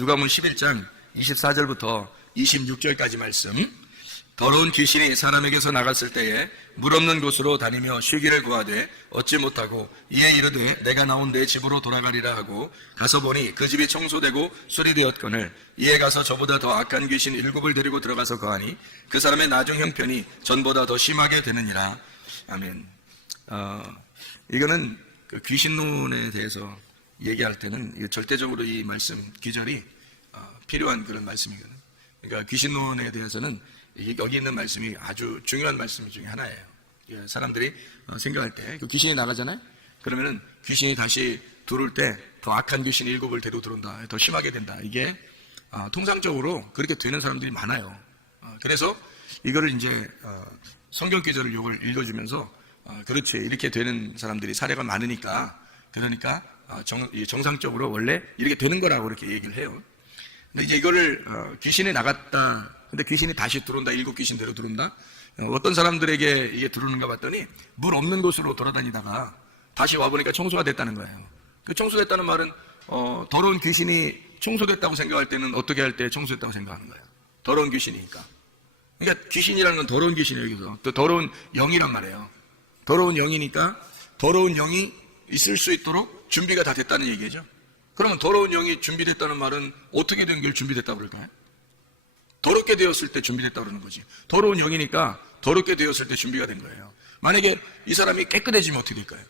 누가복음 11장 24절부터 26절까지 말씀. 더러운 귀신이 사람에게서 나갔을 때에 물 없는 곳으로 다니며 쉬기를 구하되 얻지 못하고 이에 이르되 내가 나온 내 집으로 돌아가리라 하고 가서 보니 그 집이 청소되고 수리되었거늘 이에 가서 저보다 더 악한 귀신 7을 데리고 들어가서 거하니 그 사람의 나중 형편이 전보다 더 심하게 되느니라. 아멘. 이거는 그 귀신론에 대해서 얘기할 때는 절대적으로 이 말씀 기절이 필요한 그런 말씀이거든요. 그러니까 귀신론에 대해서는 여기 있는 말씀이 아주 중요한 말씀 중에 하나예요. 사람들이 생각할 때 귀신이 나가잖아요. 그러면은 귀신이 다시 들어올 때 더 악한 귀신 7을 데리고 들어온다, 더 심하게 된다. 이게 통상적으로 그렇게 되는 사람들이 많아요. 그래서 이거를 이제 성경 기절을 이걸 읽어주면서 그렇지, 이렇게 되는 사람들이 사례가 많으니까, 그러니까 정상적으로 원래 이렇게 되는 거라고 이렇게 얘기를 해요. 근데 이제 이거를 귀신이 나갔다, 근데 귀신이 다시 들어온다, 7 귀신대로 들어온다. 어떤 사람들에게 이게 들어오는가 봤더니 물 없는 곳으로 돌아다니다가 다시 와보니까 청소가 됐다는 거예요. 그 청소됐다는 말은 더러운 귀신이 청소됐다고 생각할 때는 어떻게 할 때 청소됐다고 생각하는 거예요? 더러운 귀신이니까. 그러니까 귀신이라는 건 더러운 귀신이에요. 여기서 또 더러운 영이란 말이에요. 더러운 영이니까 더러운 영이 있을 수 있도록 준비가 다 됐다는 얘기죠. 그러면 더러운 영이 준비됐다는 말은 어떻게 된 게 준비됐다고 그럴까요? 더럽게 되었을 때 준비됐다고 그러는 거지. 더러운 영이니까 더럽게 되었을 때 준비가 된 거예요. 만약에 이 사람이 깨끗해지면 어떻게 될까요?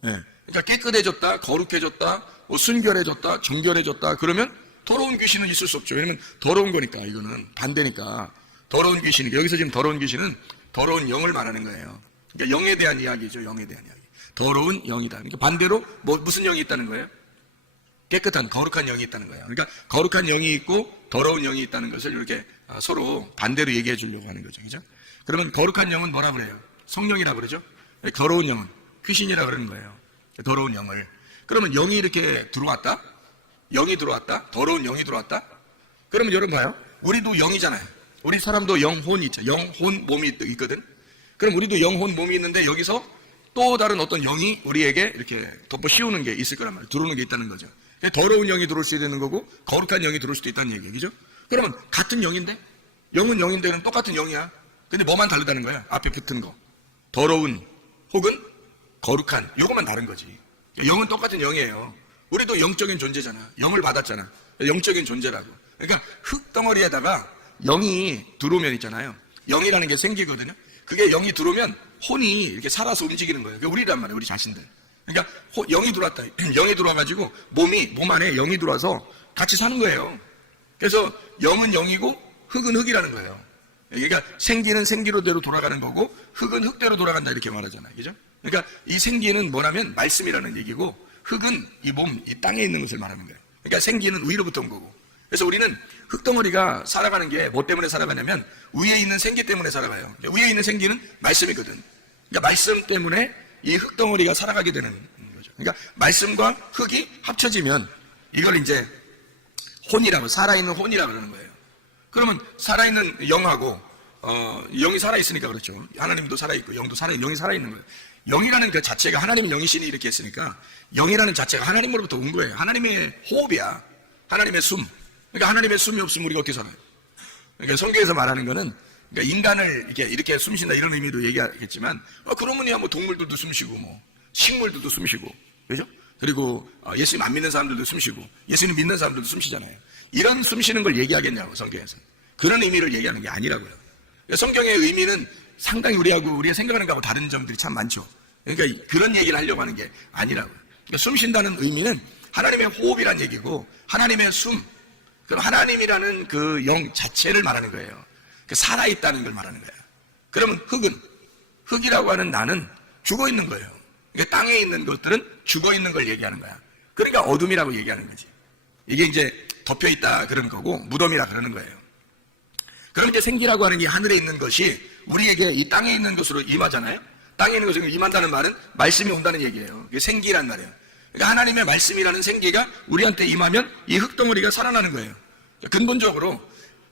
그러니까 깨끗해졌다, 거룩해졌다, 순결해졌다, 정결해졌다, 그러면 더러운 귀신은 있을 수 없죠. 왜냐면 더러운 거니까. 이거는 반대니까. 더러운 귀신이니까. 여기서 지금 더러운 귀신은 더러운 영을 말하는 거예요. 그러니까 영에 대한 이야기죠. 영에 대한 이야기. 더러운 영이다. 그러니까 반대로 무슨 영이 있다는 거예요? 깨끗한, 거룩한 영이 있다는 거예요. 그러니까 거룩한 영이 있고 더러운 영이 있다는 것을 이렇게 서로 반대로 얘기해 주려고 하는 거죠. 그죠? 그러면 거룩한 영은 뭐라 그래요? 성령이라 그러죠? 더러운 영은 귀신이라 그러는 거예요. 더러운 영을. 그러면 영이 이렇게 들어왔다? 영이 들어왔다? 더러운 영이 들어왔다? 그러면 여러분 봐요. 우리도 영이잖아요. 우리 사람도 영혼이 있죠. 영혼 몸이 있거든. 그럼 우리도 영혼 몸이 있는데 여기서 또 다른 어떤 영이 우리에게 이렇게 덮어 씌우는 게 있을 거란 말이에요. 들어오는 게 있다는 거죠. 더러운 영이 들어올 수도 있는 거고 거룩한 영이 들어올 수도 있다는 얘기예요. 그죠? 그러면 같은 영인데, 영은 영인데 그럼 똑같은 영이야. 근데 뭐만 다르다는 거야? 앞에 붙은 거. 더러운 혹은 거룩한, 요것만 다른 거지. 영은 똑같은 영이에요. 우리도 영적인 존재잖아. 영을 받았잖아. 영적인 존재라고. 그러니까 흙덩어리에다가 영이 들어오면 있잖아요. 영이라는 게 생기거든요. 그게 영이 들어오면 혼이 이렇게 살아서 움직이는 거예요. 그게 우리란 말이에요. 우리 자신들. 그러니까 영이 들어왔다. 영이 들어와가지고 몸 안에 영이 들어와서 같이 사는 거예요. 그래서 영은 영이고 흙은 흙이라는 거예요. 그러니까 생기는 생기로대로 돌아가는 거고 흙은 흙대로 돌아간다, 이렇게 말하잖아요. 그죠? 그러니까 이 생기는 뭐냐면 말씀이라는 얘기고 흙은 이 몸, 이 땅에 있는 것을 말하는 거예요. 그러니까 생기는 위로부터 온 거고. 그래서 우리는 흙덩어리가 살아가는 게 뭐 때문에 살아가냐면 위에 있는 생기 때문에 살아가요. 위에 있는 생기는 말씀이거든. 그러니까 말씀 때문에 이 흙덩어리가 살아가게 되는 거죠. 그러니까 말씀과 흙이 합쳐지면 이걸 이제 혼이라고, 살아있는 혼이라고 그러는 거예요. 그러면 살아있는 영하고 영이 살아있으니까 그렇죠. 하나님도 살아있고 영도 영이 살아있는 거예요. 영이라는 그 자체가, 하나님은 영이시니 이렇게 했으니까 영이라는 자체가 하나님으로부터 온 거예요. 하나님의 호흡이야. 하나님의 숨. 그러니까 하나님의 숨이 없으면 우리가 어떻게 살아요? 그러니까 성경에서 말하는 거는, 그러니까 인간을 이렇게 숨쉰다 이런 의미도 얘기하겠지만, 그러면야 뭐 동물들도 숨쉬고 뭐 식물들도 숨쉬고, 그죠? 그리고 예수님 안 믿는 사람들도 숨쉬고 예수님 믿는 사람들도 숨쉬잖아요. 이런 숨쉬는 걸 얘기하겠냐고, 성경에서. 그런 의미를 얘기하는 게 아니라고요. 성경의 의미는 상당히 우리가 생각하는 거하고 다른 점들이 참 많죠. 그러니까 그런 얘기를 하려고 하는 게 아니라고요. 그러니까 숨쉰다는 의미는 하나님의 호흡이란 얘기고, 하나님의 숨, 그럼 하나님이라는 그 영 자체를 말하는 거예요. 살아있다는 걸 말하는 거예요. 그러면 흙이라고 하는 나는 죽어 있는 거예요. 그러니까 땅에 있는 것들은 죽어 있는 걸 얘기하는 거야. 그러니까 어둠이라고 얘기하는 거지. 이게 이제 덮여 있다 그러는 거고, 무덤이라 그러는 거예요. 그럼 이제 생기라고 하는 게 하늘에 있는 것이 우리에게 이 땅에 있는 것으로 임하잖아요. 땅에 있는 것으로 임한다는 말은 말씀이 온다는 얘기예요. 그게 생기란 말이에요. 그러니까 하나님의 말씀이라는 생기가 우리한테 임하면 이 흙덩어리가 살아나는 거예요. 근본적으로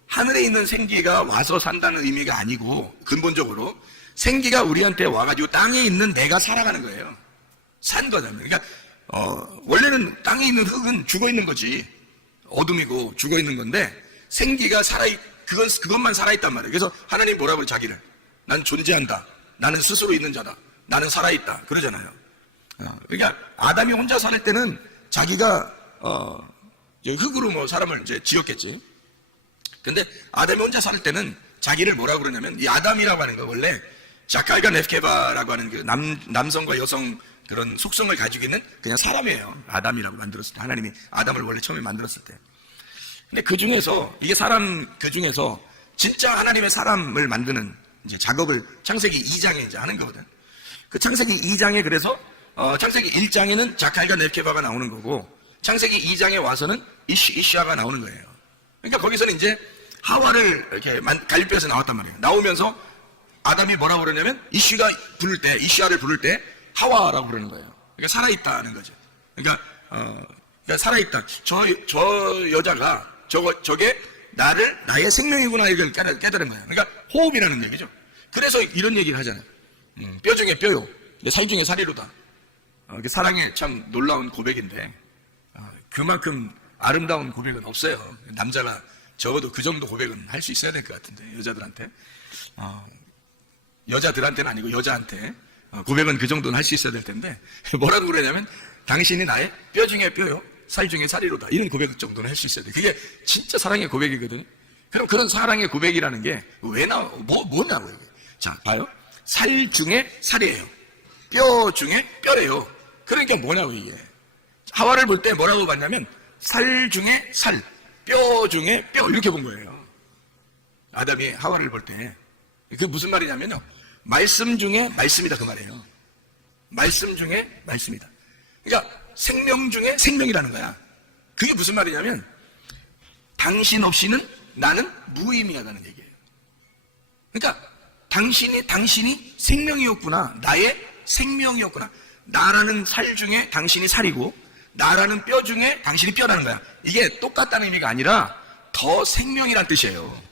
하늘에 있는 생기가 와서 산다는 의미가 아니고, 근본적으로 생기가 우리한테 와가지고 땅에 있는 내가 살아가는 거예요. 산 거잖아요. 그러니까 원래는 땅에 있는 흙은 죽어 있는 거지. 어둠이고 죽어 있는 건데 생기가 그것만 살아있단 말이에요. 그래서 하나님 뭐라고 그래 자기를? 난 존재한다. 나는 스스로 있는 자다. 나는 살아있다. 그러잖아요. 그러니까 아담이 혼자 살 때는 자기가 흙으로 뭐 사람을 이제 지었겠지. 근데 아담이 혼자 살 때는 자기를 뭐라고 그러냐면 이 아담이라고 하는 거 원래 자칼과 네프케바라고 하는 그 남성과 여성 그런 속성을 가지고 있는 그냥 사람이에요. 아담이라고 만들었을 때 하나님이 아담을 원래 처음에 만들었을 때. 근데 그 중에서 이게 그 중에서 진짜 하나님의 사람을 만드는 이제 작업을 창세기 2장에 이제 하는 거거든. 그 창세기 2장에 그래서 창세기 1장에는 자칼과 네프케바가 나오는 거고 창세기 2장에 와서는 이시아가 나오는 거예요. 그러니까 거기서는 이제 하와를 이렇게 갈비뼈에서 나왔단 말이에요. 나오면서 아담이 뭐라고 그러냐면 이시아를 부를 때 하와라고 그러는 거예요. 그러니까 살아있다는 거죠. 그러니까 살아있다. 저 여자가 저게 나의 생명이구나 이걸 깨달은 거예요. 그러니까 호흡이라는 얘기죠. 그래서 이런 얘기를 하잖아요. 뼈 중에 뼈요. 살 중에 살이로다. 사랑의 참 놀라운 고백인데 그만큼 아름다운 고백은 없어요. 남자가 적어도 그 정도 고백은 할 수 있어야 될 것 같은데 여자들한테는 아니고 여자한테 고백은 그 정도는 할 수 있어야 될 텐데 뭐라고 그러냐면 당신이 나의 뼈 중에 뼈요 살 중에 살이로다 이런 고백 정도는 할 수 있어야 돼. 그게 진짜 사랑의 고백이거든. 그럼 그런 사랑의 고백이라는 게 왜 뭐냐고요. 이게. 자 봐요. 살 중에 살이에요. 뼈 중에 뼈래요. 그러니까 뭐냐고 이게. 하와를 볼 때 뭐라고 봤냐면 살 중에 살, 뼈 중에 뼈 이렇게 본 거예요. 아담이 하와를 볼 때. 그게 무슨 말이냐면요. 말씀 중에 말씀이다 그 말이에요. 말씀 중에 말씀이다. 그러니까 생명 중에 생명이라는 거야. 그게 무슨 말이냐면 당신 없이는 나는 무의미하다는 얘기예요. 그러니까 당신이 생명이었구나. 나의 생명이었구나. 나라는 살 중에 당신이 살이고 나라는 뼈 중에 당신이 뼈라는 거야. 이게 똑같다는 의미가 아니라 더 생명이란 뜻이에요.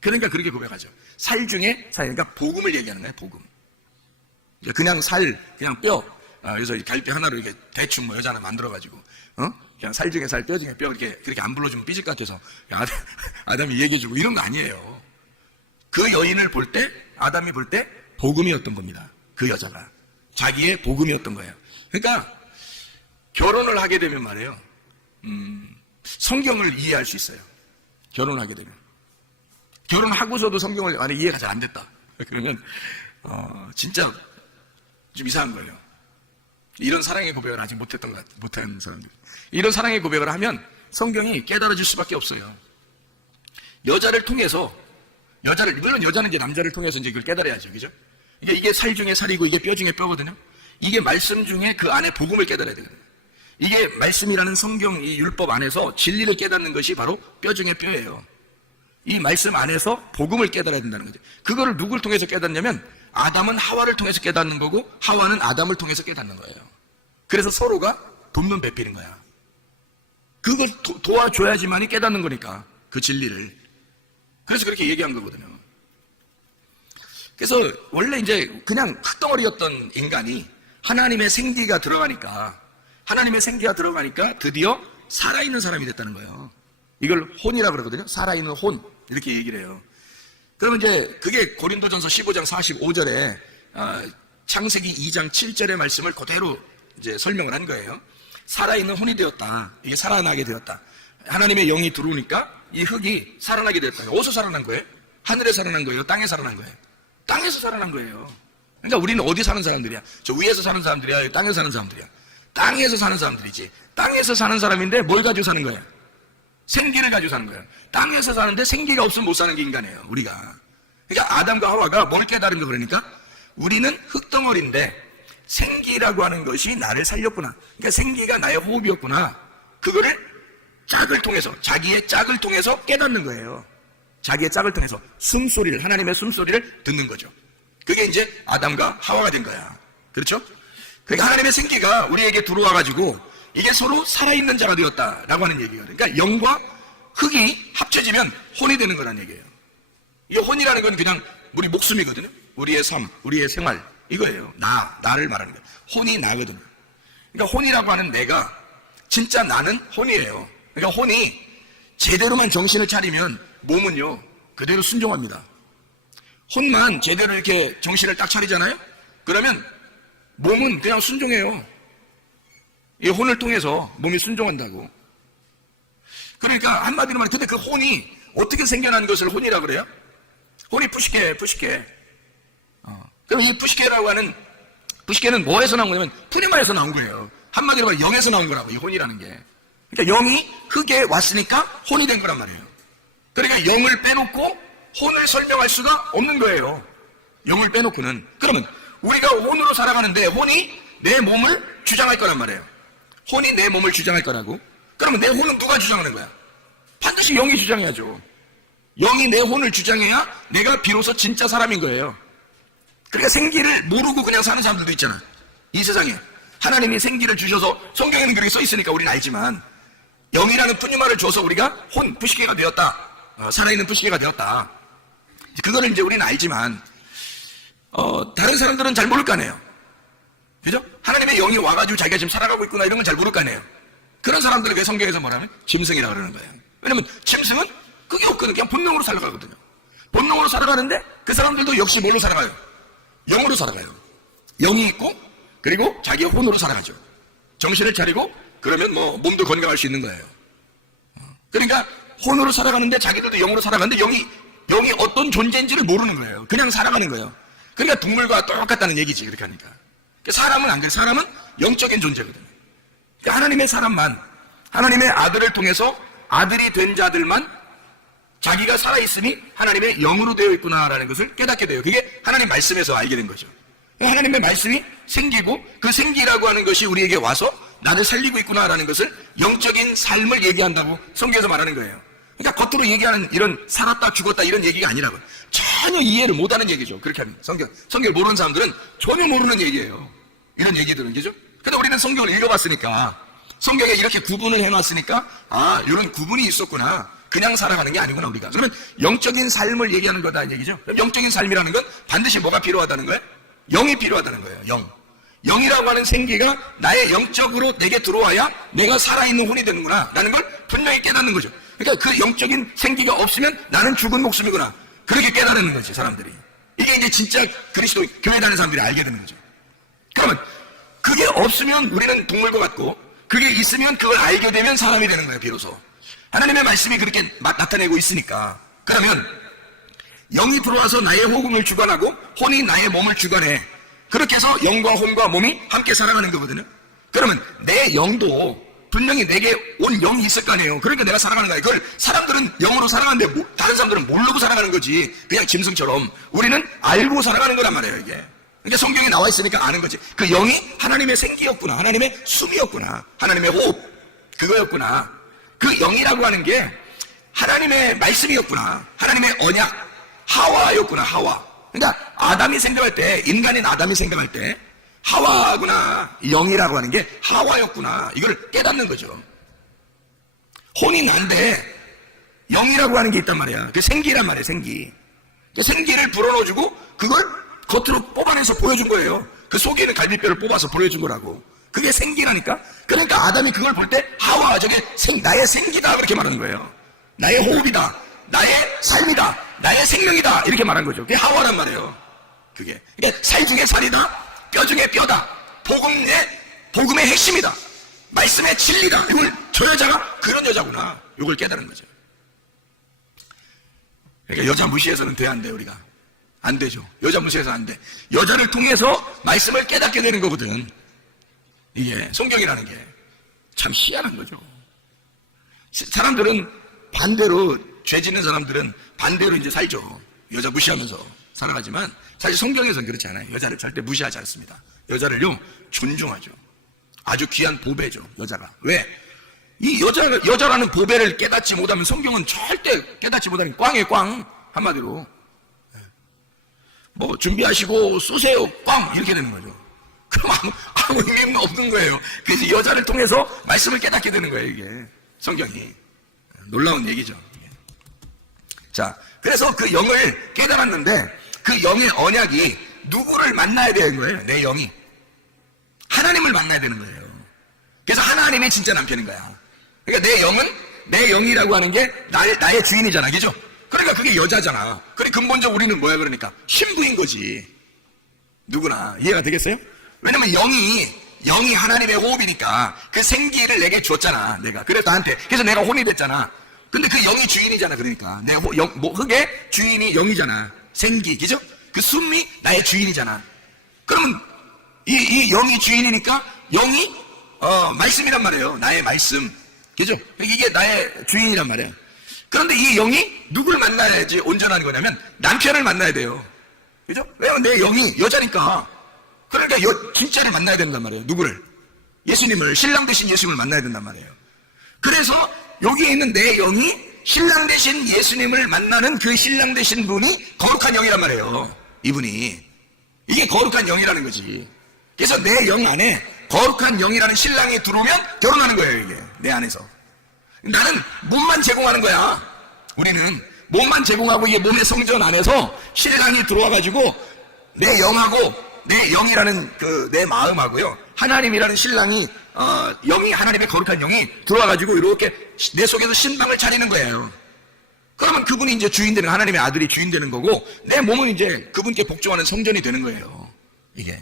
그러니까 그렇게 고백하죠. 살 중에 살, 그러니까 복음을 얘기하는 거야, 복음. 그냥 살, 그냥 뼈. 그래서 갈비 하나로 이렇게 대충 뭐 여자 하나 만들어가지고, 그냥 살 중에 살, 뼈 중에 뼈, 그렇게 안 불러주면 삐질 것 같아서 아담이 얘기해주고 이런 거 아니에요. 그 여인을 볼 때, 아담이 볼 때 복음이었던 겁니다. 그 여자가. 자기의 복음이었던 거예요. 그러니까 결혼을 하게 되면 말이에요. 성경을 이해할 수 있어요. 결혼을 하게 되면. 결혼하고서도 성경을 만약 이해가 잘 안 됐다. 그러면 진짜 좀 이상한 거예요. 이런 사랑의 고백을 아직 못한 사람들. 이런 사랑의 고백을 하면 성경이 깨달아질 수밖에 없어요. 여자를 통해서 물론 여자는 이제 남자를 통해서 이제 그걸 깨달아야죠, 그죠? 그러니까 이게 살 중에 살이고 이게 뼈 중에 뼈거든요. 이게 말씀 중에 그 안에 복음을 깨달아야 되거든요. 이게 말씀이라는 성경 이 율법 안에서 진리를 깨닫는 것이 바로 뼈 중에 뼈예요. 이 말씀 안에서 복음을 깨달아야 된다는 거죠. 그거를 누구를 통해서 깨닫냐면 아담은 하와를 통해서 깨닫는 거고 하와는 아담을 통해서 깨닫는 거예요. 그래서 서로가 돕는 배필인 거야. 그걸 도와줘야지만이 깨닫는 거니까 그 진리를. 그래서 그렇게 얘기한 거거든요. 그래서 원래 이제 그냥 흙덩어리였던 인간이 하나님의 생기가 들어가니까 드디어 살아있는 사람이 됐다는 거예요. 이걸 혼이라고 그러거든요. 살아있는 혼 이렇게 얘기를 해요. 그러면 이제 그게 고린도전서 15장 45절에 창세기 2장 7절의 말씀을 그대로 이제 설명을 한 거예요. 살아있는 혼이 되었다. 이게 살아나게 되었다. 하나님의 영이 들어오니까 이 흙이 살아나게 되었다. 어디서 살아난 거예요? 하늘에 살아난 거예요? 땅에 살아난 거예요? 땅에서 살아난 거예요. 그러니까 우리는 어디 사는 사람들이야? 저 위에서 사는 사람들이야? 땅에서 사는 사람들이야? 땅에서 사는 사람들이지. 땅에서 사는 사람인데 뭘 가지고 사는 거야? 생기를 가지고 사는 거예요. 땅에서 사는데 생기가 없으면 못 사는 게 인간이에요, 우리가. 그러니까 아담과 하와가 뭘 깨달은 거 그러니까 우리는 흙덩어리인데 생기라고 하는 것이 나를 살렸구나. 그러니까 생기가 나의 호흡이었구나. 그거를 자기의 짝을 통해서 깨닫는 거예요. 자기의 짝을 통해서 숨소리를, 하나님의 숨소리를 듣는 거죠. 그게 이제 아담과 하와가 된 거야. 그렇죠? 그러니까 하나님의 생기가 우리에게 들어와가지고 이게 서로 살아있는 자가 되었다라고 하는 얘기예요. 그러니까 영과 흙이 합쳐지면 혼이 되는 거란 얘기예요. 이 혼이라는 건 그냥 우리 목숨이거든요. 우리의 삶, 우리의 생활 이거예요. 나를 말하는 거예요. 혼이 나거든요. 그러니까 혼이라고 하는 내가 진짜 나는 혼이에요. 그러니까 혼이 제대로만 정신을 차리면 몸은요 그대로 순종합니다. 혼만 제대로 이렇게 정신을 딱 차리잖아요? 그러면 몸은 그냥 순종해요. 이 혼을 통해서 몸이 순종한다고. 그러니까 한마디로 말해, 근데 그 혼이 어떻게 생겨난 것을 혼이라고 그래요? 혼이 푸시케. 그럼 이 푸시케라고 하는, 푸시케는 뭐에서 나온 거냐면 푸니마에서 나온 거예요. 한마디로 말해 영에서 나온 거라고, 이 혼이라는 게. 그러니까 영이 흙에 왔으니까 혼이 된 거란 말이에요. 그러니까 영을 빼놓고 혼을 설명할 수가 없는 거예요. 영을 빼놓고는. 그러면 우리가 혼으로 살아가는데 혼이 내 몸을 주장할 거란 말이에요. 혼이 내 몸을 주장할 거라고. 그러면 내 혼은 누가 주장하는 거야? 반드시 영이 주장해야죠. 영이 내 혼을 주장해야 내가 비로소 진짜 사람인 거예요. 그러니까 생기를 모르고 그냥 사는 사람들도 있잖아. 이 세상에 하나님이 생기를 주셔서, 성경에는 그렇게 써 있으니까 우리는 알지만, 영이라는 푸니마를 줘서 우리가 혼, 푸시케가 되었다. 살아있는 푸시케가 되었다. 그거를 이제 우리는 알지만, 다른 사람들은 잘 모를 거 아니에요. 그죠? 하나님의 영이 와가지고 자기가 지금 살아가고 있구나 이런 건 잘 모를 거 아니에요. 그런 사람들을 왜 성경에서 뭐라면 짐승이라고 그러는 거예요. 왜냐면 짐승은 그게 없거든. 그냥 본능으로 살아가거든요. 본능으로 살아가는데 그 사람들도 역시 뭘로 살아가요? 영으로 살아가요. 영이 있고 그리고 자기의 혼으로 살아가죠. 정신을 차리고 그러면 뭐 몸도 건강할 수 있는 거예요. 그러니까 혼으로 살아가는데 자기들도 영으로 살아가는데 영이 어떤 존재인지를 모르는 거예요. 그냥 살아가는 거예요. 그러니까 동물과 똑같다는 얘기지, 그렇게 하니까. 사람은 안 그래. 사람은 영적인 존재거든요. 그러니까 하나님의 사람만, 하나님의 아들을 통해서 아들이 된 자들만 자기가 살아있음이 하나님의 영으로 되어 있구나라는 것을 깨닫게 돼요. 그게 하나님 말씀에서 알게 된 거죠. 하나님의 말씀이 생기고 그 생기라고 하는 것이 우리에게 와서 나를 살리고 있구나라는 것을, 영적인 삶을 얘기한다고 성경에서 말하는 거예요. 그러니까 겉으로 얘기하는 이런 살았다 죽었다 이런 얘기가 아니라고요. 전혀 이해를 못하는 얘기죠. 그렇게 하면 성경을 모르는 사람들은 전혀 모르는 얘기예요. 이런 얘기들은, 그죠? 근데 우리는 성경을 읽어봤으니까, 성경에 이렇게 구분을 해놨으니까, 이런 구분이 있었구나. 그냥 살아가는 게 아니구나, 우리가. 그러면 영적인 삶을 얘기하는 거다, 이 얘기죠. 그럼 영적인 삶이라는 건 반드시 뭐가 필요하다는 거예요? 영이 필요하다는 거예요. 영이라고 하는 생기가 나의 영적으로 내게 들어와야 내가 살아있는 혼이 되는구나 라는 걸 분명히 깨닫는 거죠. 그러니까 그 영적인 생기가 없으면 나는 죽은 목숨이구나, 그렇게 깨달는 거지, 사람들이. 이게 이제 진짜 그리스도 교회 다니는 사람들이 알게 되는 거죠. 그러면 그게 없으면 우리는 동물과 같고, 그게 있으면 그걸 알게 되면 사람이 되는 거예요, 비로소. 하나님의 말씀이 그렇게 나타내고 있으니까. 그러면 영이 들어와서 나의 호흡을 주관하고 혼이 나의 몸을 주관해. 그렇게 해서 영과 혼과 몸이 함께 살아가는 거거든요. 그러면 내 영도 분명히 내게 온 영이 있을 거 아니에요. 그러니까 내가 살아가는 거예요. 그걸 사람들은 영으로 살아가는데 다른 사람들은 모르고 살아가는 거지. 그냥 짐승처럼. 우리는 알고 살아가는 거란 말이에요, 이게. 그러니까 성경에 나와 있으니까 아는 거지. 그 영이 하나님의 생기였구나, 하나님의 숨이었구나, 하나님의 호흡, 그거였구나. 그 영이라고 하는 게 하나님의 말씀이었구나, 하나님의 언약, 하와였구나, 하와. 그러니까 아담이 생각할 때, 인간인 아담이 생각할 때 하와구나, 영이라고 하는 게 하와였구나, 이걸 깨닫는 거죠. 혼이 난데 영이라고 하는 게 있단 말이야. 그 생기란 말이야, 생기. 그 생기를 불어넣어주고 그걸 겉으로 뽑아내서 보여준 거예요. 그 속에 있는 갈비뼈를 뽑아서 보여준 거라고. 그게 생기라니까. 그러니까 아담이 그걸 볼 때 하와, 저게 나의 생기다, 그렇게 말하는 거예요. 나의 호흡이다, 나의 삶이다, 나의 생명이다, 이렇게 말한 거죠. 그게 하와란 말이에요. 그게. 그러니까 살 중에 살이다, 뼈 중에 뼈다, 복음의 핵심이다, 말씀의 진리다. 이걸 저 여자가 그런 여자구나, 이걸 깨달은 거죠. 그러니까 여자 무시해서는 돼, 안 돼, 우리가. 안 되죠. 여자 무시해서 안 돼. 여자를 통해서 말씀을 깨닫게 되는 거거든. 이게 성경이라는 게 참 희한한 거죠. 사람들은 반대로, 죄 짓는 사람들은 반대로 이제 살죠. 여자 무시하면서 살아가지만 사실 성경에서는 그렇지 않아요. 여자를 절대 무시하지 않습니다. 여자를요 존중하죠. 아주 귀한 보배죠, 여자가. 왜? 이 여자라는 보배를 깨닫지 못하면 성경은 절대 깨닫지 못하는 꽝이에요, 꽝. 한마디로. 뭐 준비하시고 쏘세요, 꽝, 이렇게 되는 거죠. 그럼 아무 의미가 없는 거예요. 그래서 여자를 통해서 말씀을 깨닫게 되는 거예요, 이게. 성경이. 놀라운 얘기죠. 자, 그래서 그 영을 깨달았는데 그 영의 언약이 누구를 만나야 되는 거예요? 내 영이 하나님을 만나야 되는 거예요. 그래서 하나님이 진짜 남편인 거야. 그러니까 내 영은 내 영이라고 하는 게 나의 주인이잖아, 그죠? 그러니까 그게 여자잖아. 그래 근본적으로 우리는 뭐야 그러니까 신부인 거지. 누구나 이해가 되겠어요? 왜냐면 영이 하나님의 호흡이니까 그 생기를 내게 줬잖아, 내가. 그래서 나한테. 그래서 내가 혼이 됐잖아. 근데 그 영이 주인이잖아, 그러니까. 내 흙의 주인이 영이잖아. 생기, 그죠? 그 숨이 나의 주인이잖아. 그러면 이 영이 주인이니까 영이 말씀이란 말이에요. 나의 말씀, 그죠? 이게 나의 주인이란 말이에요. 그런데 이 영이 누구를 만나야지 온전한 거냐면 남편을 만나야 돼요. 그죠? 왜냐면 내 영이 여자니까. 그러니까 진짜를 만나야 된단 말이에요. 누구를? 예수님을, 신랑 되신 예수님을 만나야 된단 말이에요. 그래서 여기에 있는 내 영이 신랑 되신 예수님을 만나는 그 신랑 되신 분이 거룩한 영이란 말이에요. 이분이. 이게 거룩한 영이라는 거지. 그래서 내 영 안에 거룩한 영이라는 신랑이 들어오면 결혼하는 거예요, 이게. 내 안에서. 나는 몸만 제공하는 거야. 우리는 몸만 제공하고 이게 몸의 성전 안에서 신랑이 들어와가지고 내 영하고 내 영이라는 내 마음하고요, 하나님이라는 신랑이 영이, 하나님의 거룩한 영이 들어와가지고 이렇게 내 속에서 신방을 차리는 거예요. 그러면 그분이 이제 주인 되는, 하나님의 아들이 주인 되는 거고, 내 몸은 이제 그분께 복종하는 성전이 되는 거예요, 이게.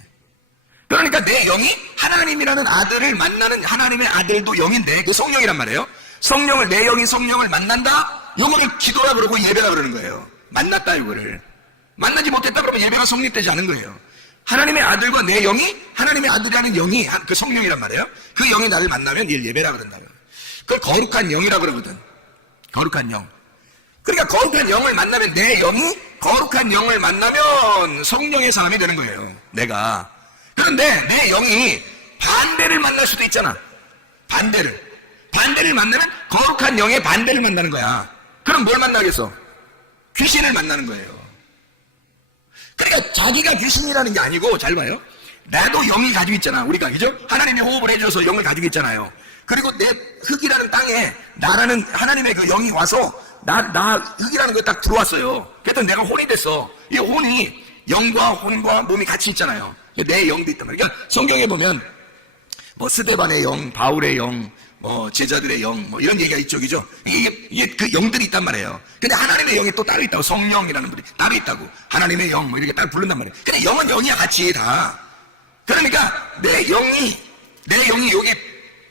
그러니까 내 영이 하나님이라는 아들을 만나는, 하나님의 아들도 영인데 그 성령이란 말이에요. 성령을, 내 영이 성령을 만난다? 요거를 기도라 그러고 예배라 그러는 거예요. 만났다, 이거를. 만나지 못했다 그러면 예배가 성립되지 않은 거예요. 하나님의 아들과 내 영이, 하나님의 아들이라는 영이 그 성령이란 말이에요. 그 영이 나를 만나면 이를 예배라 그런다고요. 그걸 거룩한 영이라 그러거든. 거룩한 영. 그러니까 거룩한 영을 만나면, 내 영이 거룩한 영을 만나면 성령의 사람이 되는 거예요, 내가. 그런데 내 영이 반대를 만날 수도 있잖아. 반대를 만나면 거룩한 영의 반대를 만나는 거야. 그럼 뭘 만나겠어? 귀신을 만나는 거예요. 그러니까 자기가 귀신이라는 게 아니고, 잘 봐요. 나도 영이 가지고 있잖아, 우리가, 그죠? 하나님의 호흡을 해줘서 영을 가지고 있잖아요. 그리고 내 흙이라는 땅에 나라는 하나님의 그 영이 와서 나 흙이라는 거 딱 들어왔어요. 그랬더니 내가 혼이 됐어. 이 혼이, 영과 혼과 몸이 같이 있잖아요. 내 영도 있단 말이야. 그러니까 성경에 보면 뭐 스데반의 영, 바울의 영, 뭐 제자들의 영, 뭐 이런 얘기가 있죠, 그죠? 이게 그 영들이 있단 말이에요. 근데 하나님의 영이 또 따로 있다고, 성령이라는 분이 따로 있다고, 하나님의 영, 뭐 이렇게 따로 부른단 말이에요. 근데 영은 영이야, 같이 다. 그러니까 내 영이 여기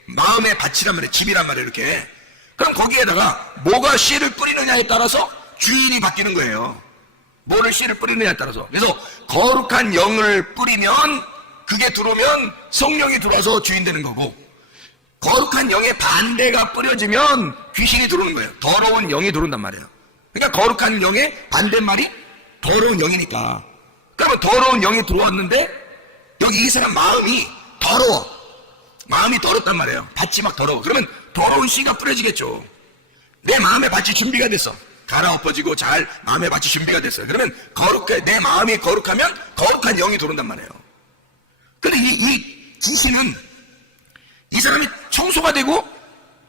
마음의 밭이란 말이에요, 집이란 말이에요, 이렇게. 그럼 거기에다가 뭐가 씨를 뿌리느냐에 따라서 주인이 바뀌는 거예요. 뭐를 씨를 뿌리느냐에 따라서. 그래서 거룩한 영을 뿌리면, 그게 들어오면 성령이 들어와서 주인 되는 거고, 거룩한 영의 반대가 뿌려지면 귀신이 들어오는 거예요. 더러운 영이 들어온단 말이에요. 그러니까 거룩한 영의 반대말이 더러운 영이니까. 그러면 더러운 영이 들어왔는데 여기 이 사람 마음이 더러워. 마음이 더럽단 말이에요. 밭이 막 더러워. 그러면 더러운 씨가 뿌려지겠죠. 내 마음의 밭이 준비가 됐어. 갈아엎어지고 잘 마음의 밭이 준비가 됐어요. 그러면 내 마음이 거룩하면 거룩한 영이 들어온단 말이에요. 근데 이 귀신은, 이 사람이 청소가 되고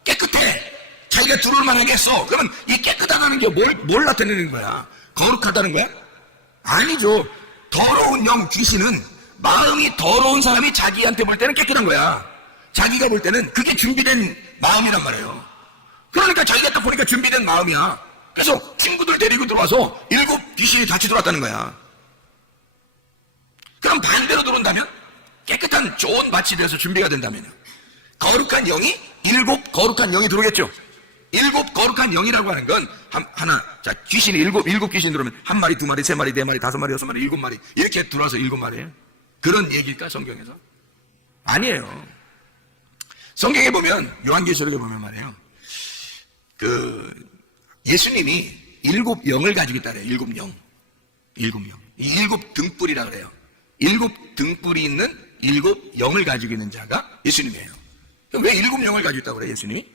깨끗해. 자기가 들어올 만하게 했어. 그러면 이 깨끗하다는 게 뭘 나타내는 거야? 거룩하다는 거야? 아니죠. 더러운 영, 귀신은 마음이 더러운 사람이 자기한테 볼 때는 깨끗한 거야. 자기가 볼 때는 그게 준비된 마음이란 말이에요. 그러니까 자기가 딱 보니까 준비된 마음이야. 그래서 친구들 데리고 들어와서 7 귀신이 같이 들어왔다는 거야. 그럼 반대로 들어온다면, 깨끗한 좋은 밭이 되어서 준비가 된다면요, 거룩한 영이, 7 거룩한 영이 들어오겠죠. 7 거룩한 영이라고 하는 건 자, 귀신이 7 귀신 들어오면 1마리, 2마리, 3마리, 4마리, 5마리, 6마리, 7마리 이렇게 들어와서 7마리예요. 그런 얘기일까, 성경에서? 아니에요. 성경에 보면, 요한계시록에 보면 말이에요, 예수님이 7 영을 가지고 있다 그래요. 7 영. 이 7 등불이라 그래요. 7 등불이 있는 7 영을 가지고 있는 자가 예수님이에요. 그럼 왜 7 영을 가지고 있다고 그래요, 예수님이?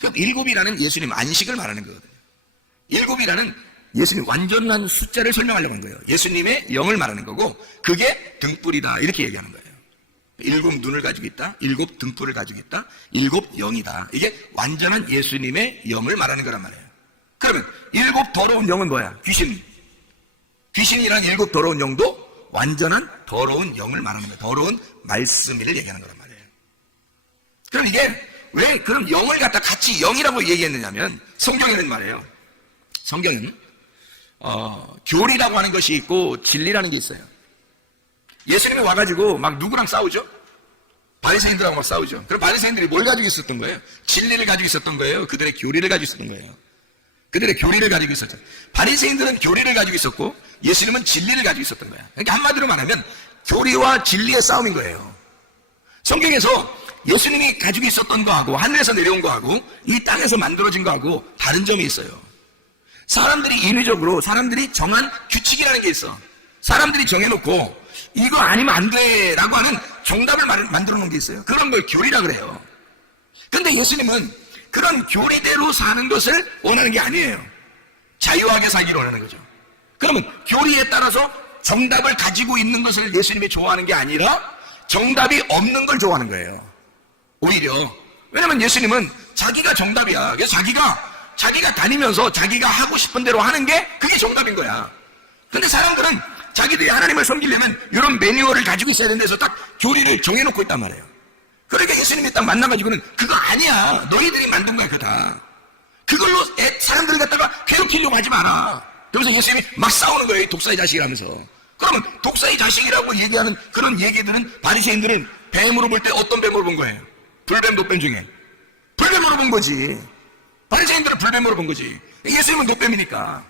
그럼 7이라는 예수님 안식을 말하는 거거든요. 7이라는 예수님 완전한 숫자를 설명하려고 하는 거예요. 예수님의 영을 말하는 거고, 그게 등불이다, 이렇게 얘기하는 거예요. 7 눈을 가지고 있다, 7 등불을 가지고 있다, 7 영이다. 이게 완전한 예수님의 영을 말하는 거란 말이에요. 그러면 7 더러운 영은 뭐야? 귀신이라는 7 더러운 영도 완전한 더러운 영을 말하는 거예요. 더러운 말씀을 얘기하는 거란 말이에요. 그럼 이게 왜 그럼 영을 갖다 같이 영이라고 얘기했느냐면, 성경에는 말이에요. 성경에는 교리라고 하는 것이 있고 진리라는 게 있어요. 예수님이 와가지고 막 누구랑 싸우죠? 바리새인들하고 막 싸우죠. 그럼 바리새인들이 뭘 가지고 있었던 거예요? 진리를 가지고 있었던 거예요. 그들의 교리를 가지고 있었던 거예요. 그들의 교리를 가지고 있었죠. 바리새인들은 교리를 가지고 있었고 예수님은 진리를 가지고 있었던 거야. 그러니까 한마디로 말하면 교리와 진리의 싸움인 거예요. 성경에서 예수님이 가지고 있었던 거하고 하늘에서 내려온 거하고 이 땅에서 만들어진 거하고 다른 점이 있어요. 사람들이 인위적으로 사람들이 정한 규칙이라는 게 있어. 사람들이 정해놓고 이거 아니면 안 돼라고 하는 정답을 만들어 놓은 게 있어요. 그런 걸 교리라 그래요. 근데 예수님은 그런 교리대로 사는 것을 원하는 게 아니에요. 자유하게 살기를 원하는 거죠. 그러면 교리에 따라서 정답을 가지고 있는 것을 예수님이 좋아하는 게 아니라 정답이 없는 걸 좋아하는 거예요. 오히려. 왜냐면 예수님은 자기가 정답이야. 그래서 자기가 다니면서 자기가 하고 싶은 대로 하는 게 그게 정답인 거야. 근데 사람들은 자기들이 하나님을 섬기려면 이런 매뉴얼을 가지고 있어야 되는 데서 딱 교리를 정해놓고 있단 말이에요. 그러니까 예수님이 딱 만나가지고는 그거 아니야. 너희들이 만든 거야, 그거 다. 그걸로 사람들을 갖다가 괴롭히려고 하지 마라. 그러면서 예수님이 막 싸우는 거예요. 독사의 자식이라면서. 그러면 독사의 자식이라고 얘기하는 그런 얘기들은 바리새인들은 뱀으로 볼 때 어떤 뱀으로 본 거예요? 불뱀, 노뱀 중에. 불뱀으로 본 거지. 바리새인들은 불뱀으로 본 거지. 예수님은 노뱀이니까.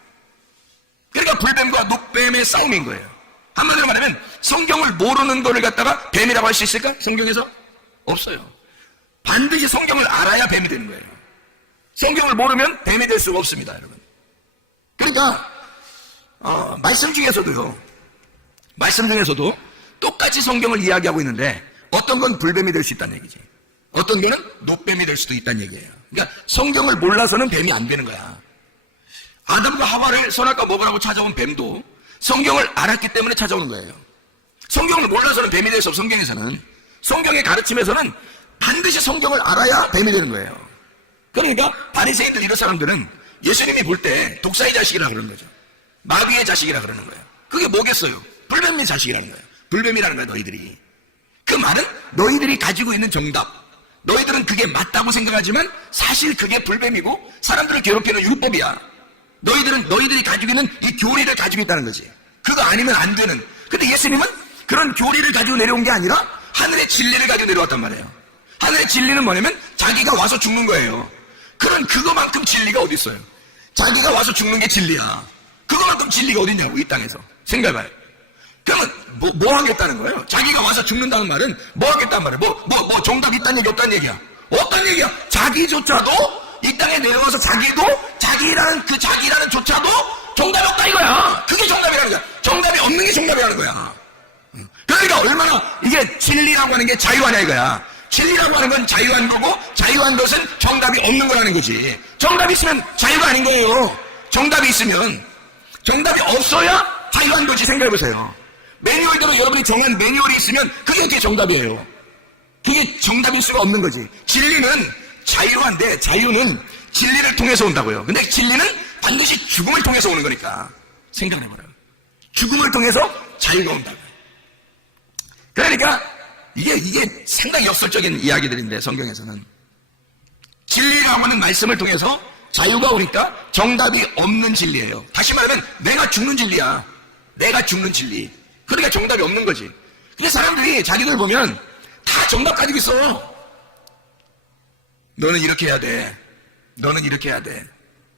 그러니까 불뱀과 노뱀의 싸움인 거예요. 한마디로 말하면 성경을 모르는 거를 갖다가 뱀이라고 할 수 있을까? 성경에서? 없어요. 반드시 성경을 알아야 뱀이 되는 거예요. 성경을 모르면 뱀이 될 수가 없습니다, 여러분. 그러니까 말씀 중에서도 똑같이 성경을 이야기하고 있는데 어떤 건 불뱀이 될 수 있다는 얘기지. 어떤 거는 노뱀이 될 수도 있다는 얘기예요. 그러니까 성경을 몰라서는 뱀이 안 되는 거야. 아담과 하와를 선악과 먹으라고 찾아온 뱀도 성경을 알았기 때문에 찾아오는 거예요. 성경을 몰라서는 뱀이 될 수 없어. 성경에서는. 성경의 가르침에서는 반드시 성경을 알아야 뱀이 되는 거예요. 그러니까 바리새인들 이런 사람들은 예수님이 볼 때 독사의 자식이라 그러는 거죠. 마귀의 자식이라 그러는 거예요. 그게 뭐겠어요? 불뱀의 자식이라는 거예요. 불뱀이라는 거예요, 너희들이. 그 말은 너희들이 가지고 있는 정답, 너희들은 그게 맞다고 생각하지만 사실 그게 불뱀이고 사람들을 괴롭히는 율법이야. 너희들이 가지고 있는 이 교리를 가지고 있다는 거지. 그거 아니면 안 되는. 근데 예수님은 그런 교리를 가지고 내려온 게 아니라 하늘의 진리를 가지고 내려왔단 말이에요. 하늘의 진리는 뭐냐면 자기가 와서 죽는 거예요. 그거만큼 진리가 어디 있어요? 자기가 와서 죽는 게 진리야. 그거만큼 진리가 어디 있냐고, 이 땅에서. 생각해봐요. 그러면 뭐 하겠다는 거예요? 자기가 와서 죽는다는 말은 뭐 하겠다는 말이에요? 정답 있다는 얘기, 없다는 얘기야? 어떤 얘기야? 자기조차도 이 땅에 내려와서 자기라는 조차도 정답이 없다 이거야. 그게 정답이라는 거야. 정답이 없는 게 정답이라는 거야. 그러니까 얼마나 이게 진리라고 하는 게 자유하냐 이거야. 진리라고 하는 건 자유한 거고 자유한 것은 정답이 없는 거라는 거지. 정답이 있으면 자유가 아닌 거예요. 정답이 없어야 자유한 거지. 생각해보세요. 매뉴얼대로 여러분이 정한 매뉴얼이 있으면 그게 어떻게 정답이에요? 그게 정답일 수가 없는 거지. 진리는 자유한데 자유는 진리를 통해서 온다고요. 근데 진리는 반드시 죽음을 통해서 오는 거니까. 생각해봐요. 죽음을 통해서 자유가 온다고요. 그러니까 이게 상당히 역설적인 이야기들인데 성경에서는 진리라고 하는 말씀을 통해서 자유가 오니까 정답이 없는 진리예요. 다시 말하면 내가 죽는 진리야. 내가 죽는 진리. 그러니까 정답이 없는 거지. 근데 사람들이 자기들 보면 다 정답 가지고 있어. 너는 이렇게 해야 돼. 너는 이렇게 해야 돼.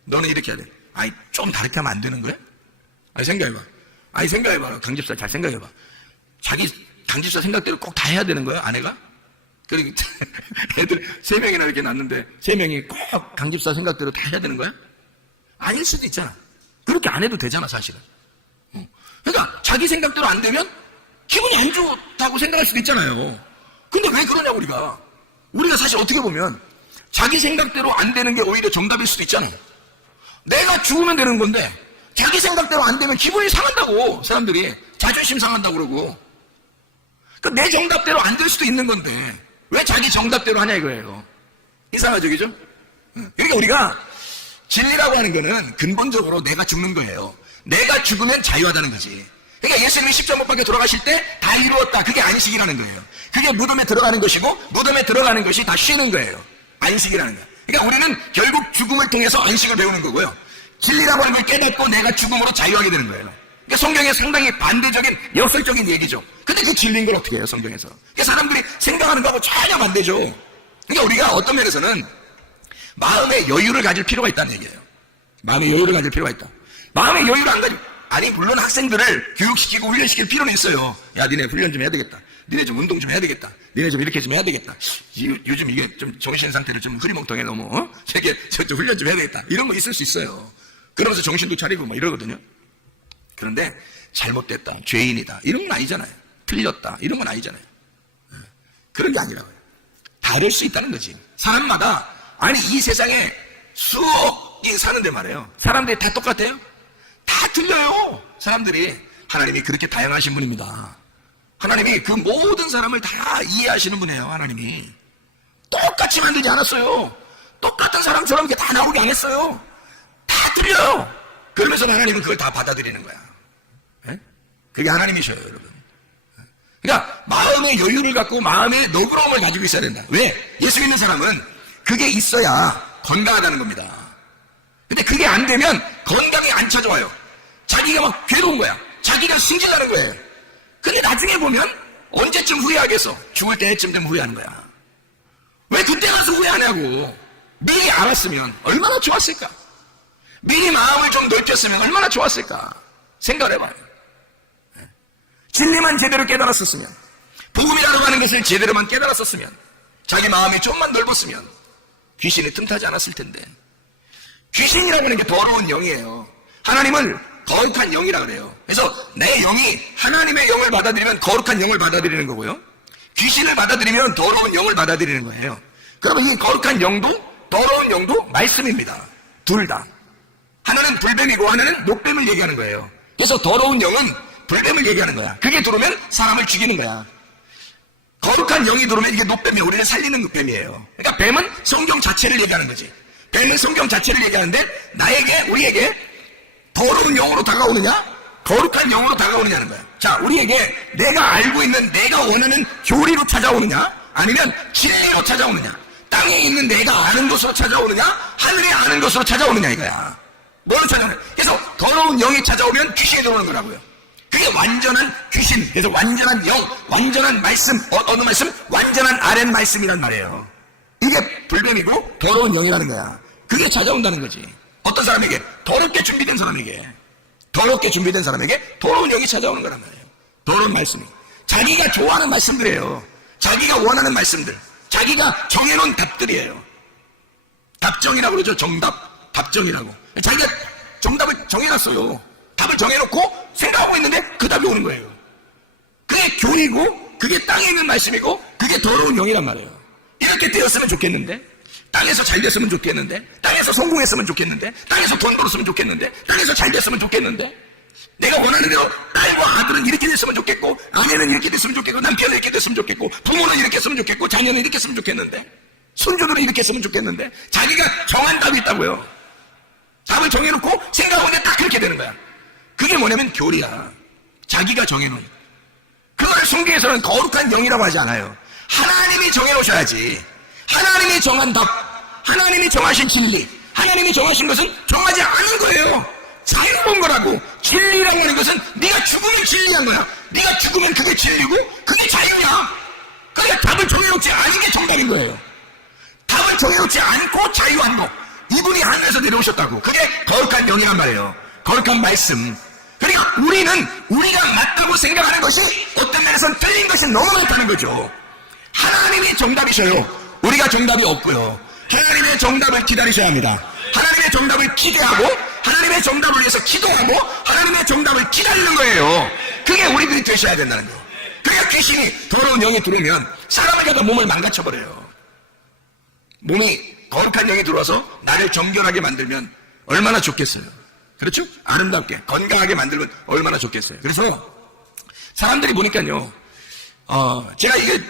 너는 이렇게 해야 돼. 아니 좀 다르게 하면 안 되는 거야? 아니 생각해봐. 강집사 잘 생각해봐. 강집사 생각대로 꼭 다 해야 되는 거야, 아내가? 그리고 애들 3명이나 이렇게 낳는데 3명이 꼭 강집사 생각대로 다 해야 되는 거야? 아닐 수도 있잖아. 그렇게 안 해도 되잖아, 사실은. 그러니까 자기 생각대로 안 되면 기분이 안 좋다고 생각할 수도 있잖아요. 근데 왜 그러냐, 우리가 사실 어떻게 보면 자기 생각대로 안 되는 게 오히려 정답일 수도 있잖아요. 내가 죽으면 되는 건데 자기 생각대로 안 되면 기분이 상한다고. 사람들이 자존심 상한다고 그러고. 그러니까 내 정답대로 안 될 수도 있는 건데 왜 자기 정답대로 하냐 이거예요. 이상하죠, 그죠? 그러니까 우리가 진리라고 하는 거는 근본적으로 내가 죽는 거예요. 내가 죽으면 자유하다는 거지. 그러니까 예수님이 십자가 못 박혀 돌아가실 때 다 이루었다. 그게 안식이라는 거예요. 그게 무덤에 들어가는 것이고 무덤에 들어가는 것이 다 쉬는 거예요. 안식이라는 거야. 그러니까 우리는 결국 죽음을 통해서 안식을 배우는 거고요. 진리라고 하는 걸 깨닫고 내가 죽음으로 자유하게 되는 거예요. 그러니까 성경에 상당히 반대적인 역설적인 얘기죠. 근데 그 진리인 걸 어떻게 해요, 성경에서? 그러니까 사람들이 생각하는 거하고 전혀 반대죠. 그러니까 우리가 어떤 면에서는 마음의 여유를 가질 필요가 있다는 얘기예요. 마음의 여유를 가질 필요가 있다. 마음의 여유를 안 가지고, 아니 물론 학생들을 교육시키고 훈련시킬 필요는 있어요. 야, 니네 훈련 좀 해야 되겠다. 니네 좀 운동 좀 해야 되겠다. 니네 좀 이렇게 좀 해야 되겠다. 요즘 이게 좀 정신 상태를 좀 흐리멍텅해 너무, 저게 좀 훈련 좀 해야 되겠다. 이런 거 있을 수 있어요. 그러면서 정신도 차리고 막 이러거든요. 그런데 잘못됐다, 죄인이다, 이런 건 아니잖아요. 틀렸다, 이런 건 아니잖아요. 그런 게 아니라고요. 다를 수 있다는 거지. 사람마다, 아니 이 세상에 수억이 사는데 말이에요. 사람들이 다 똑같아요? 다 틀려요. 사람들이. 하나님이 그렇게 다양하신 분입니다. 하나님이 그 모든 사람을 다 이해하시는 분이에요. 하나님이 똑같이 만들지 않았어요. 똑같은 사람처럼 이렇게 다 나오게 안 했어요. 다 틀려요. 그러면서 하나님은 그걸 다 받아들이는 거야. 네? 그게 하나님이셔요, 여러분. 그러니까 마음의 여유를 갖고 마음의 너그러움을 가지고 있어야 된다. 왜? 예수 믿는 사람은 그게 있어야 건강하다는 겁니다. 근데 그게 안 되면 건강이 안 찾아와요. 자기가 막 괴로운 거야. 자기가 승진하는 거예요. 근데 나중에 보면 언제쯤 후회하겠어? 죽을 때쯤 되면 후회하는 거야. 왜 그때 가서 후회하냐고. 미리 알았으면 얼마나 좋았을까? 미리 마음을 좀 넓혔으면 얼마나 좋았을까? 생각을 해봐요. 진리만 제대로 깨달았었으면, 복음이라고 하는 것을 제대로만 깨달았었으면, 자기 마음이 좀만 넓었으면 귀신이 틈타지 않았을 텐데. 귀신이라고 하는 게 더러운 영이에요. 하나님을 거룩한 영이라 그래요. 그래서 내 영이 하나님의 영을 받아들이면 거룩한 영을 받아들이는 거고요. 귀신을 받아들이면 더러운 영을 받아들이는 거예요. 그러면 이 거룩한 영도 더러운 영도 말씀입니다. 둘 다. 하나는 불뱀이고 하나는 녹뱀을 얘기하는 거예요. 그래서 더러운 영은 불뱀을 얘기하는 거야. 그게 들어오면 사람을 죽이는 거야. 거룩한 영이 들어오면 이게 녹뱀이 우리를 살리는 뱀이에요. 그러니까 뱀은 성경 자체를 얘기하는 거지. 뱀은 성경 자체를 얘기하는데 나에게, 우리에게 더러운 영으로 다가오느냐, 거룩한 영으로 다가오느냐는 거야. 자, 우리에게 내가 알고 있는, 내가 원하는 교리로 찾아오느냐, 아니면 진리로 찾아오느냐, 땅에 있는 내가 아는 것으로 찾아오느냐, 하늘에 아는 것으로 찾아오느냐 이거야. 뭐로 찾아오느냐. 그래서 더러운 영이 찾아오면 귀신이 들어오는 거라고요. 그게 완전한 귀신, 그래서 완전한 영, 완전한 말씀, 어느 말씀? 완전한 아랫 말씀이란 말이에요. 이게 불뱀이고 더러운 영이라는 거야. 그게 찾아온다는 거지. 어떤 사람에게? 더럽게 준비된 사람에게. 더럽게 준비된 사람에게 더러운 영이 찾아오는 거란 말이에요. 더러운 말씀이. 자기가 좋아하는 말씀들이에요. 자기가 원하는 말씀들. 자기가 정해놓은 답들이에요. 답정이라고 그러죠. 정답. 답정이라고. 자기가 정답을 정해놨어요. 답을 정해놓고 생각하고 있는데 그 답이 오는 거예요. 그게 교리고, 그게 땅에 있는 말씀이고, 그게 더러운 영이란 말이에요. 이렇게 되었으면 좋겠는데, 땅에서 잘 됐으면 좋겠는데, 땅에서 성공했으면 좋겠는데, 땅에서 돈 벌었으면 좋겠는데, 땅에서 잘 됐으면 좋겠는데, 내가 원하는 대로 딸과 아들은 이렇게 됐으면 좋겠고, 아내는 이렇게 됐으면 좋겠고, 남편은 이렇게 됐으면 좋겠고, 부모는 이렇게 했으면 좋겠고, 자녀는 이렇게 했으면 좋겠는데, 손주들은 이렇게 했으면 좋겠는데, 자기가 정한 답이 있다고요. 답을 정해놓고 생각하고 있는데 딱 그렇게 되는 거야. 그게 뭐냐면 교리야. 자기가 정해놓은. 그걸 성경에서는 거룩한 영이라고 하지 않아요. 하나님이 정해놓으셔야지. 하나님이 정한 답, 하나님이 정하신 진리, 하나님이 정하신 것은 정하지 않은 거예요. 자유로운 거라고. 진리라고 하는 것은 네가 죽으면 진리한 거야. 네가 죽으면 그게 진리고 그게 자유야. 그러니까 답을 정해놓지 않은 게 정답인 거예요. 답을 정해놓지 않고 자유한 거. 이분이 하늘에서 내려오셨다고. 그게 거룩한 영이란 말이에요. 거룩한 말씀. 그러니까 우리는 우리가 맞다고 생각하는 것이 어떤 면에서는 틀린 것이 너무 많다는 거죠. 하나님이 정답이셔요. 우리가 정답이 없고요. 하나님의 정답을 기다리셔야 합니다. 하나님의 정답을 기대하고 하나님의 정답을 위해서 기도하고 하나님의 정답을 기다리는 거예요. 그게 우리들이 되셔야 된다는 거예요. 그러니까 귀신이, 더러운 영이 들어오면 사람을 갖다 몸을 망가쳐버려요. 몸이 거룩한 영이 들어와서 나를 정결하게 만들면 얼마나 좋겠어요. 그렇죠? 아름답게 건강하게 만들면 얼마나 좋겠어요. 그래서 사람들이 보니까요, 제가 이게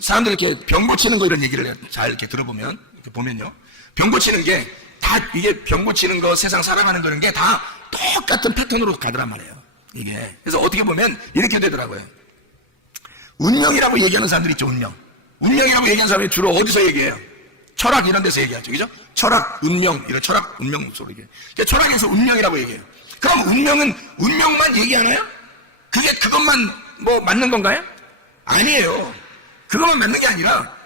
사람들 이렇게 병 고치는 거 이런 얘기를 잘 이렇게 들어보면, 이렇게 보면요, 병 고치는 게 다, 이게 병 고치는 거, 세상 살아가는 그런 게 다 똑같은 패턴으로 가더란 말이에요. 이게. 그래서 어떻게 보면 이렇게 되더라고요. 운명이라고 얘기하는 사람들이 있죠, 운명. 운명이라고 얘기하는 사람이 주로 어디서 얘기해요? 철학 이런 데서 얘기하죠. 그죠? 철학, 운명, 이런 철학, 운명 목소리 얘기해요. 그러니까 철학에서 운명이라고 얘기해요. 그럼 운명만 얘기하나요? 그것만 뭐 맞는 건가요? 아니에요. 그것만 맞는 게 아니라,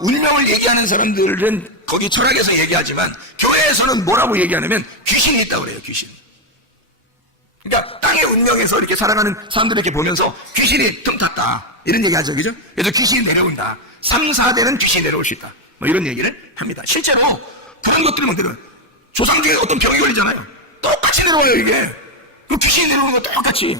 운명을 얘기하는 사람들은 거기 철학에서 얘기하지만, 교회에서는 뭐라고 얘기하냐면, 귀신이 있다고 그래요, 귀신. 그러니까 땅의 운명에서 이렇게 살아가는 사람들 이렇게 보면서 귀신이 틈탔다. 이런 얘기 하죠. 그죠? 그래서 귀신이 내려온다. 3, 4대는 귀신이 내려올 수 있다. 뭐 이런 얘기를 합니다. 실제로 그런 것들을 만들어요. 조상 중에 어떤 병이 걸리잖아요. 똑같이 내려와요, 이게. 그 귀신이 내려오는 거 똑같이.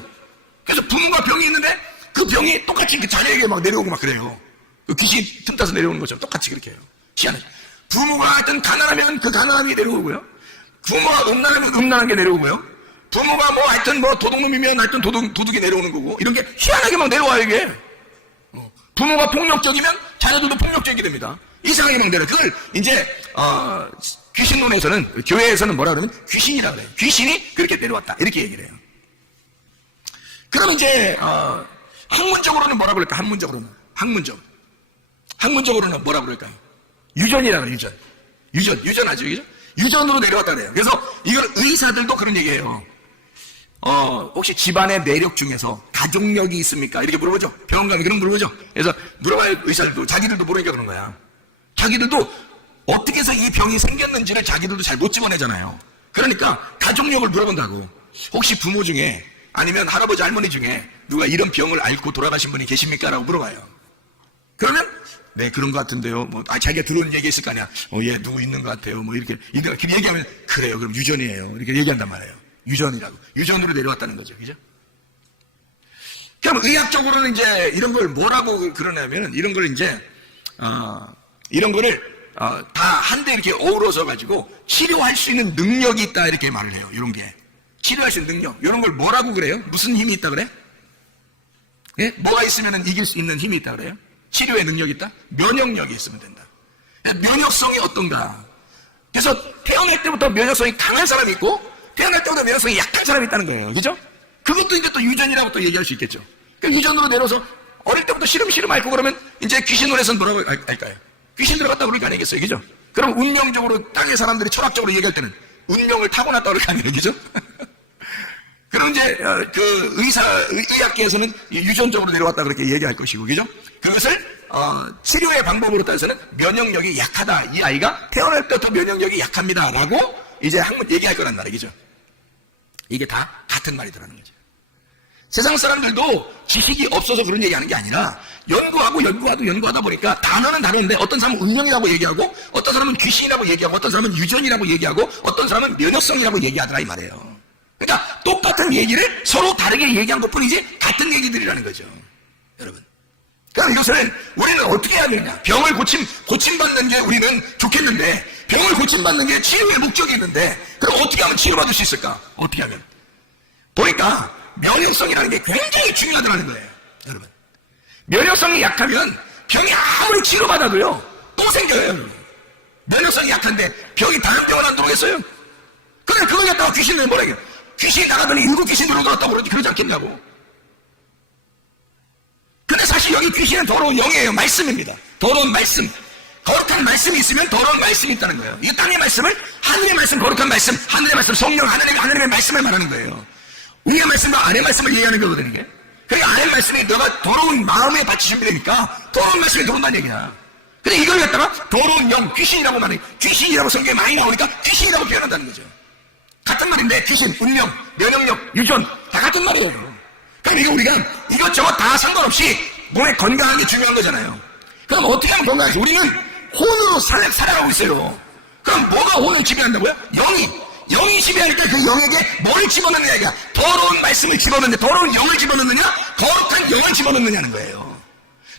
그래서 부모가 병이 있는데 그 병이 똑같이 그 자녀에게 막 내려오고 막 그래요. 그 귀신이 틈타서 내려오는 것처럼 똑같이 그렇게 해요. 희한해. 부모가 하여튼 가난하면 그 가난함이 내려오고요. 부모가 음란하면 음란한 게 내려오고요. 부모가 뭐 하여튼 뭐 도둑놈이면 하여튼 도둑이 내려오는 거고 이런 게 희한하게 막 내려와요 이게. 부모가 폭력적이면 자녀들도 폭력적이게 됩니다. 이상하게 막 내려. 그걸 이제 귀신론에서는 교회에서는 뭐라 그러면 귀신이라 그래요. 귀신이 그렇게 내려왔다 이렇게 얘기를 해요. 그럼 이제 학문적으로는 뭐라 그럴까? 학문적으로는 뭐라 그럴까요? 유전이라 그래요. 유전하죠. 그죠? 유전으로 내려왔다 그래요. 그래서 이걸 의사들도 그런 얘기예요. 혹시 집안의 내력 중에서 가족력이 있습니까? 이렇게 물어보죠. 병원 가면 그런 물어보죠. 그래서 물어봐요, 의사들도. 자기들도 모르니까 그런 거야. 자기들도 어떻게 해서 이 병이 생겼는지를 자기들도 잘 못 집어내잖아요. 그러니까 가족력을 물어본다고. 혹시 부모 중에 아니면 할아버지, 할머니 중에 누가 이런 병을 앓고 돌아가신 분이 계십니까? 라고 물어봐요. 그러면 네, 그런 것 같은데요. 뭐, 자기가 들어온 얘기 있을 거 아니야. 얘 누구 있는 것 같아요. 뭐, 이렇게 얘기하면, 그래요. 그럼 유전이에요. 이렇게 얘기한단 말이에요. 유전이라고. 유전으로 내려왔다는 거죠. 그죠? 그럼 의학적으로는 이제 이런 걸 뭐라고 그러냐면, 이런 걸 이제, 이런 거를, 다 한데 이렇게 어우러져 가지고 치료할 수 있는 능력이 있다. 이렇게 말을 해요. 이런 게. 치료할 수 있는 능력. 이런 걸 뭐라고 그래요? 무슨 힘이 있다 그래? 예? 뭐가 있으면 이길 수 있는 힘이 있다 그래요? 치료의 능력이 있다? 면역력이 있으면 된다. 면역성이 어떤가? 그래서 태어날 때부터 면역성이 강한 사람이 있고 태어날 때부터 면역성이 약한 사람이 있다는 거예요. 그죠? 그것도 이제 또 유전이라고 또 얘기할 수 있겠죠. 그러니까 유전으로 내려서 어릴 때부터 시름 앓고 그러면 이제 귀신론에서는 뭐라고 할까요? 귀신 들어갔다 그럴 거 아니겠어요. 그죠? 그럼 운명적으로 땅의 사람들이 철학적으로 얘기할 때는 운명을 타고났다 그럴 거 아니에요. 그죠? 그럼 이제 그 의학계에서는 유전적으로 내려왔다 그렇게 얘기할 것이고, 그죠? 그것을 치료의 방법으로 따져서는 면역력이 약하다. 이 아이가 태어날 때부터 면역력이 약합니다라고 이제 학문 얘기할 거란 말이죠. 이게 다 같은 말이더라는 거죠. 세상 사람들도 지식이 없어서 그런 얘기하는 게 아니라 연구하다 보니까 단어는 다른데 어떤 사람은 운명이라고 얘기하고 어떤 사람은 귀신이라고 얘기하고 어떤 사람은 유전이라고 얘기하고 어떤 사람은 면역성이라고 얘기하더라 이 말이에요. 그러니까 똑같은 얘기를 서로 다르게 얘기한 것뿐이지 같은 얘기들이라는 거죠. 여러분. 그럼 이것을 우리는 어떻게 해야 되느냐? 병을 고침받는 게 우리는 좋겠는데 병을 고침받는 게 치료의 목적이 있는데 그럼 어떻게 하면 치료받을 수 있을까? 어떻게 하면? 보니까 면역성이라는 게 굉장히 중요하다는 거예요. 여러분. 면역성이 약하면 병이 아무리 치료받아도요 또 생겨요. 여러분. 면역성이 약한데 병이 다른 병은 안 들어오겠어요? 그래 그걸 갖다가 귀신을 뭐라 해요? 귀신이 나가더니 7귀신 들어왔다고 그러지 않겠냐고. 근데 사실 여기 귀신은 더러운 영이에요. 말씀입니다. 더러운 말씀. 거룩한 말씀이 있으면 더러운 말씀이 있다는 거예요. 이 땅의 말씀을 하늘의 말씀, 거룩한 말씀, 하늘의 말씀, 성령, 하늘의 말씀을 말하는 거예요. 위의 말씀과 아래 말씀을 얘기하는 거거든요. 이게. 그러니까 아래 말씀이 너가 더러운 마음에 받치 준비되니까 더러운 말씀이 들어온다는 얘기야. 근데 이걸 갖다가 더러운 영, 귀신이라고 말해. 귀신이라고 성경에 많이 나오니까 귀신이라고 표현한다는 거죠. 같은 말인데 귀신, 운명, 면역력, 유전 다 같은 말이에요. 그럼 이거 우리가 이것저것 다 상관없이 몸에 건강한 게 중요한 거잖아요. 그럼 어떻게 하면 건강하지? 우리는 혼으로 살아가고 있어요. 그럼 뭐가 혼을 지배한다고요? 영이 지배하니까 그 영에게 뭘 집어넣느냐 이게 더러운 말씀을 집어넣느냐 더러운 영을 집어넣느냐 거룩한 영을 집어넣느냐는 거예요.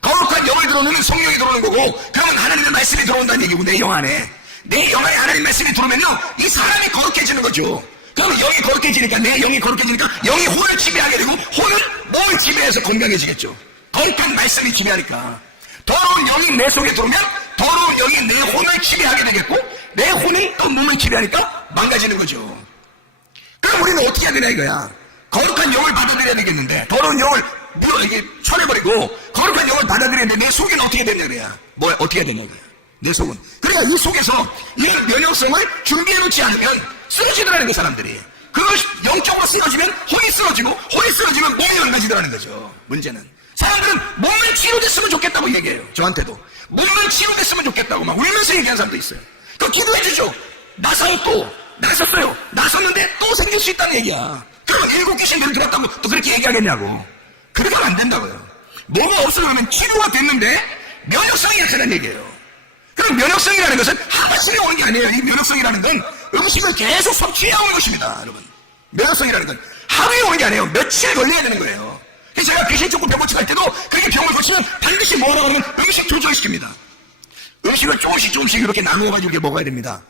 거룩한 영을 들어오면 성령이 들어오는 거고 그러면 하나님의 말씀이 들어온다는 얘기고 내 영 안에 내 영 안에 하나님 말씀이 들어오면요 이 사람이 거룩해지는 거죠. 그러면 영이 거룩해지니까 내 영이 거룩해지니까 영이 혼을 지배하게 되고 혼은 뭘 지배해서 건강해지겠죠. 거룩한 말씀이 지배하니까 더러운 영이 내 속에 들어오면 더러운 영이 내 혼을 지배하게 되겠고 내 혼이 또 몸을 지배하니까 망가지는 거죠. 그럼 우리는 어떻게 해야 되냐 이거야. 거룩한 영을 받아들여야 되겠는데 더러운 영을 쳐내버리고 거룩한 영을 받아들여야 되는데 내 속에는 어떻게 되냐 그래야. 어떻게 해야 되냐 이거야. 내 속은. 그러니까 이 속에서 이 면역성을 준비해놓지 않으면 쓰러지더라는 거, 사람들이. 그걸 영적으로 쓰러지면 혼이 쓰러지고, 혼이 쓰러지면 몸이 망가지더라는 거죠. 문제는 사람들은 몸만 치료됐으면 좋겠다고 얘기해요. 저한테도 몸만 치료됐으면 좋겠다고 막 울면서 얘기하는 사람도 있어요. 그 기도해 주죠. 나서요. 또 나섰어요. 나섰는데 또 생길 수 있다는 얘기야. 그럼 7 귀신들을 들었다고 또 그렇게 얘기하겠냐고. 그렇게 하면 안 된다고요. 뭐가 없으면 치료가 됐는데 면역성이 약하다는 얘기예요. 그럼 면역성이라는 것은 하루에 오는 게 아니에요. 이 면역성이라는 건 음식을 계속 섭취해 오는 것입니다, 여러분. 면역성이라는 건 하루에 오는 게 아니에요. 며칠 걸려야 되는 거예요. 그래서 제가 귀신 쫓고 병 고치고 할 때도 그렇게 병을 고치면 반드시 뭐라고 하면 음식 조절시킵니다. 음식을 조금씩 이렇게 나누어가지고 이렇게 먹어야 됩니다.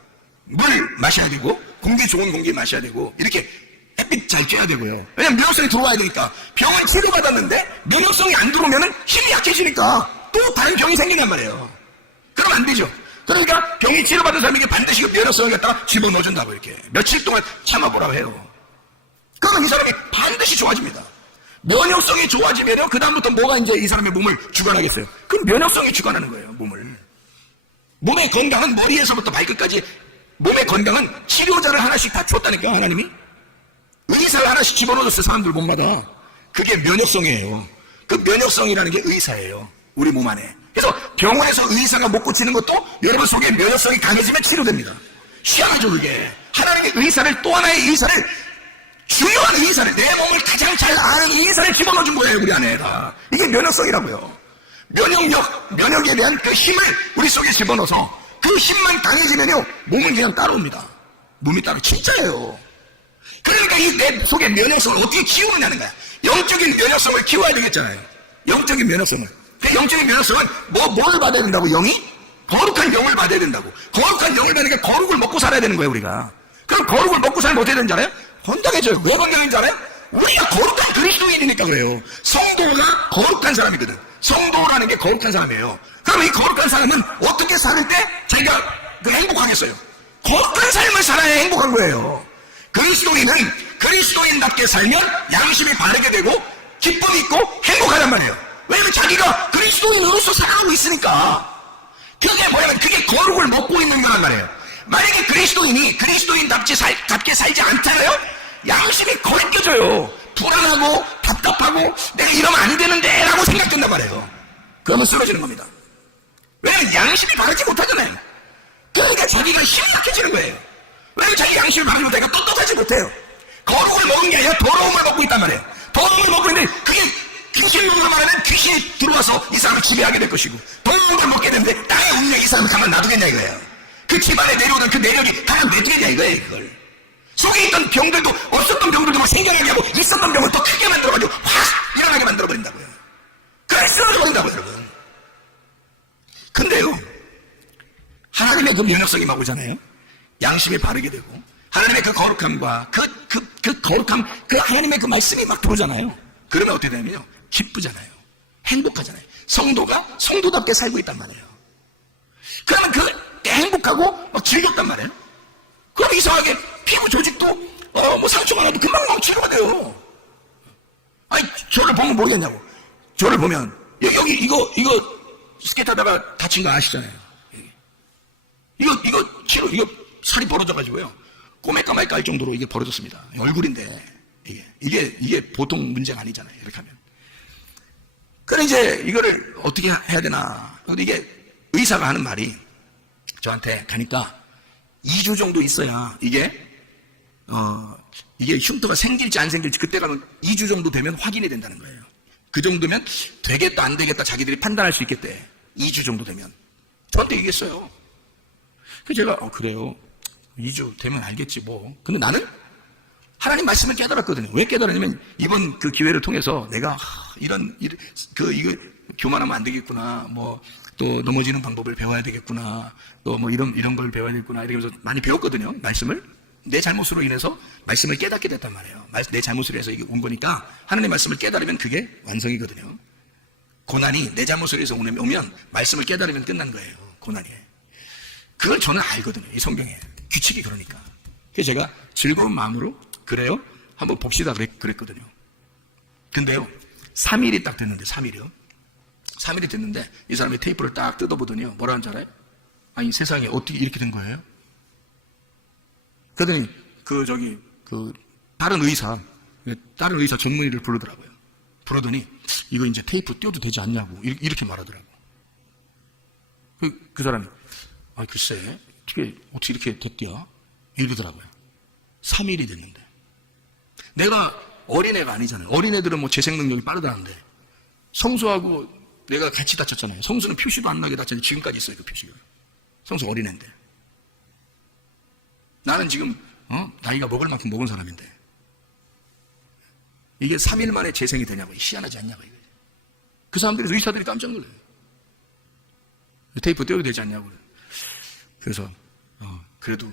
물 마셔야 되고, 공기 좋은 공기 마셔야 되고, 이렇게 햇빛 잘 쬐야 되고요. 왜냐면 면역성이 들어와야 되니까. 병은 치료받았는데 면역성이 안 들어오면 힘이 약해지니까 또 다른 병이 생기단 말이에요. 그러면 안 되죠. 그러니까 병이 치료받은 사람에게 반드시 그 면역성을 갖다가 집어넣어준다고 이렇게 며칠 동안 참아보라고 해요. 그러면 이 사람이 반드시 좋아집니다. 면역성이 좋아지면요, 그 다음부터 뭐가 이제 이 사람의 몸을 주관하겠어요? 그럼 면역성이 주관하는 거예요, 몸을. 몸의 건강은 머리에서부터 발끝까지, 몸의 건강은 치료자를 하나씩 다 줬다니까, 하나님이. 의사를 하나씩 집어넣어줬어요, 사람들 몸마다. 그게 면역성이에요. 그 면역성이라는 게 의사예요, 우리 몸 안에. 그래서 병원에서 의사가 못 고치는 것도 여러분 속에 면역성이 강해지면 치료됩니다. 희한하죠, 그게. 하나님의 의사를, 또 하나의 의사를, 중요한 의사를, 내 몸을 가장 잘 아는 의사를 집어넣어준 거예요, 우리 안에다. 이게 면역성이라고요. 면역에 대한 그 힘을 우리 속에 집어넣어서 그 힘만 강해지면요, 몸은 그냥 따라옵니다. 몸이 따로, 진짜예요. 그러니까 이 내 속의 면역성을 어떻게 키우느냐는 거야. 영적인 면역성을 키워야 되겠잖아요. 영적인 면역성을. 그 영적인 면역성은 뭘 받아야 된다고? 영이? 거룩한 영을 받아야 된다고. 거룩한 영을 받으니까 거룩을 먹고 살아야 되는 거예요, 우리가. 그럼 거룩을 먹고 살면 어떻게 되는지 알아요? 건강해져요. 왜 건강해진지 알아요? 우리가 거룩한 그리스도인이니까 그래요. 성도가 거룩한 사람이거든. 성도라는 게 거룩한 사람이에요. 그럼 이 거룩한 사람은 어떻게 사는 때 자기가 행복하겠어요? 거룩한 삶을 살아야 행복한 거예요. 그리스도인은 그리스도인답게 살면 양심이 바르게 되고 기쁨이 있고 행복하단 말이에요. 왜냐면 자기가 그리스도인으로서 살아가고 있으니까. 그게 뭐냐면 그게 거룩을 먹고 있는 거란 말이에요. 만약에 그리스도인이 그리스도인답게 살지 않잖아요? 양심이 거리껴져요. 불안하고 답답하고 내가 이러면 안 되는데 라고 생각된단 말이에요. 그러면 쓰러지는 겁니다. 왜냐면 양심이 바르지 못하잖아요. 그러니까 자기가 힘이 약해지는 거예요. 왜냐면 자기 양심을 바르지 못하니까 떳떳하지 못해요. 거룩을 먹은 게 아니라 더러움을 먹고 있단 말이에요. 더러움을 먹고 있는데 그게 귀신으로 말하면 귀신이 들어와서 이 사람을 지배하게 될 것이고, 더러운 걸 먹게 되는데 나의 운명 이 사람을 가만 놔두겠냐 이거예요. 그 집안에 내려오던 그 내력이 가만 놔두겠냐 이거예요. 그걸 속에 있던 병들도, 없었던 병들도 생겨나게 하고 있었던 병을 더 크게 만들어가지고 확 일어나게 만들어버린다고요. 그래 쓰러져버린다고요, 여러분. 근데요, 하나님의 그 면역성이 막 오잖아요. 양심이 바르게 되고 하나님의 그 거룩함과 그 거룩함, 그 하나님의 그 말씀이 막 들어오잖아요. 그러면 어떻게 되냐면요, 기쁘잖아요. 행복하잖아요. 성도가 성도답게 살고 있단 말이에요. 그러면 그 행복하고 막 즐겁단 말이에요. 그럼 이상하게 피부 조직도 뭐 상처가 나도 금방 치료가 돼요. 아니, 저를 보면 모르겠냐고. 저를 보면 여기 이거 스케이트 하다가 다친 거 아시잖아요. 이거 살이 벌어져가지고요, 꼬매까 말까 할 정도로 이게 벌어졌습니다. 얼굴인데 이게 보통 문제가 아니잖아요, 이렇게 하면. 그래 이제 이거를 어떻게 해야 되나. 근데 이게 의사가 하는 말이, 저한테 가니까 2주 정도 있어야 이게 흉터가 생길지 안 생길지, 그때 가면 2주 정도 되면 확인이 된다는 거예요. 그 정도면 되겠다 안 되겠다 자기들이 판단할 수 있겠대. 2주 정도 되면. 저한테 얘기했어요. 그래서 제가 그래요, 2주 되면 알겠지 뭐. 근데 나는 하나님 말씀을 깨달았거든요. 왜 깨달았냐면 이번 그 기회를 통해서 내가 이거 교만하면 안 되겠구나, 뭐 또 넘어지는 방법을 배워야 되겠구나, 또 뭐 이런 걸 배워야 되겠구나, 이러면서 많이 배웠거든요. 말씀을. 내 잘못으로 인해서 말씀을 깨닫게 됐단 말이에요. 내 잘못으로 해서 이게 온 거니까 하나님의 말씀을 깨달으면 그게 완성이거든요. 고난이 내 잘못으로 해서 오면 말씀을 깨달으면 끝난 거예요, 고난이. 그걸 저는 알거든요, 이 성경에. 규칙이 그러니까. 그래서 제가 즐거운 마음으로 그래요? 한번 봅시다 그랬거든요. 근데요, 3일이 딱 됐는데, 3일이요. 3일이 됐는데 이 사람이 테이프를 딱 뜯어보더니요, 뭐라는 줄 알아요? 아니 세상에 어떻게 이렇게 된 거예요? 그러더니 다른 의사 전문의를 부르더라고요. 부르더니 이거 이제 테이프 띄워도 되지 않냐고 이렇게 말하더라고. 그 사람이 글쎄 어떻게 이렇게 됐대요? 이러더라고요. 3일이 됐는데. 내가 어린애가 아니잖아요. 어린애들은 뭐 재생 능력이 빠르다는데 성수하고 내가 같이 다쳤잖아요. 성수는 표시도 안 나게 다쳤는데 지금까지 있어요. 그 표시가. 성수 어린애인데. 나는 지금 나이가 먹을 만큼 먹은 사람인데 이게 3일 만에 재생이 되냐고. 희한하지 않냐고. 그 사람들이 의사들이 깜짝 놀라요. 테이프 떼어도 되지 않냐고. 그래서 그래도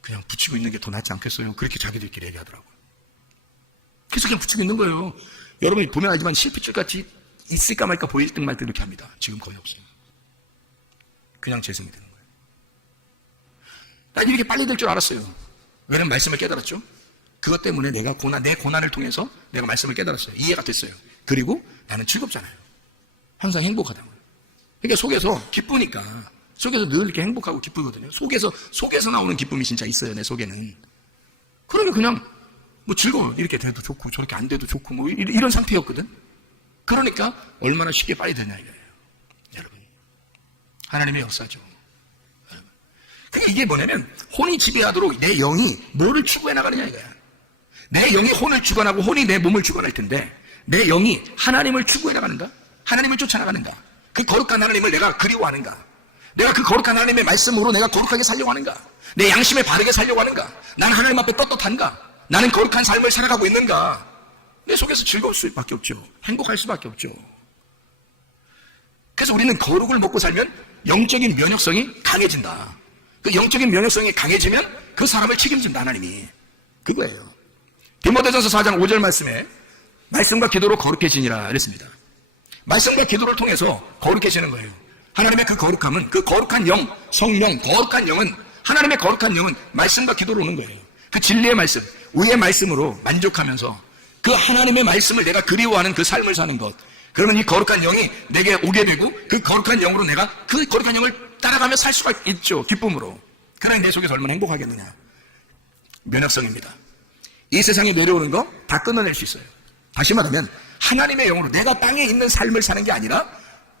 그냥 붙이고 있는 게 더 낫지 않겠어요? 그렇게 자기들끼리 얘기하더라고요. 그래서 그냥 붙이고 있는 거예요. 여러분이 보면 알지만 실핏줄 같이 있을까 말까 보일 듯 말 듯 이렇게 합니다. 지금 거의 없어요. 그냥 재생이 되는 거예요. 난 이렇게 빨리 될 줄 알았어요. 왜냐면 말씀을 깨달았죠. 그것 때문에 내 고난을 통해서 내가 말씀을 깨달았어요. 이해가 됐어요. 그리고 나는 즐겁잖아요. 항상 행복하다고요. 그러니까 속에서 기쁘니까 속에서 늘 이렇게 행복하고 기쁘거든요. 속에서 나오는 기쁨이 진짜 있어요. 내 속에는. 그러면 그냥 뭐 즐거워. 이렇게 돼도 좋고 저렇게 안 돼도 좋고 뭐 이런 상태였거든. 그러니까 얼마나 쉽게 빨리 되냐 이거예요. 여러분. 하나님의 역사죠. 여러분. 그러니까 이게 뭐냐면 혼이 지배하도록 내 영이 뭐를 추구해 나가느냐 이거야. 내 영이 혼을 주관하고 혼이 내 몸을 주관할 텐데 내 영이 하나님을 추구해 나가는가? 하나님을 쫓아나가는가? 그 거룩한 하나님을 내가 그리워하는가? 내가 그 거룩한 하나님의 말씀으로 내가 거룩하게 살려고 하는가? 내 양심에 바르게 살려고 하는가? 나는 하나님 앞에 떳떳한가? 나는 거룩한 삶을 살아가고 있는가? 내 속에서 즐거울 수밖에 없죠. 행복할 수밖에 없죠. 그래서 우리는 거룩을 먹고 살면 영적인 면역성이 강해진다. 그 영적인 면역성이 강해지면 그 사람을 책임진다 하나님이. 그거예요. 디모데전서 4장 5절 말씀에 말씀과 기도로 거룩해지니라 그랬습니다. 말씀과 기도를 통해서 거룩해지는 거예요. 하나님의 그 거룩함은 그 거룩한 영, 성령, 거룩한 영은 하나님의 거룩한 영은 말씀과 기도로 오는 거예요. 그 진리의 말씀, 의의 말씀으로 만족하면서 그 하나님의 말씀을 내가 그리워하는 그 삶을 사는 것. 그러면 이 거룩한 영이 내게 오게 되고 그 거룩한 영으로 내가 그 거룩한 영을 따라가며 살 수가 있죠. 기쁨으로. 그러니 내 속에서 얼마나 행복하겠느냐. 면역성입니다. 이 세상에 내려오는 거 다 끊어낼 수 있어요. 다시 말하면 하나님의 영으로 내가 땅에 있는 삶을 사는 게 아니라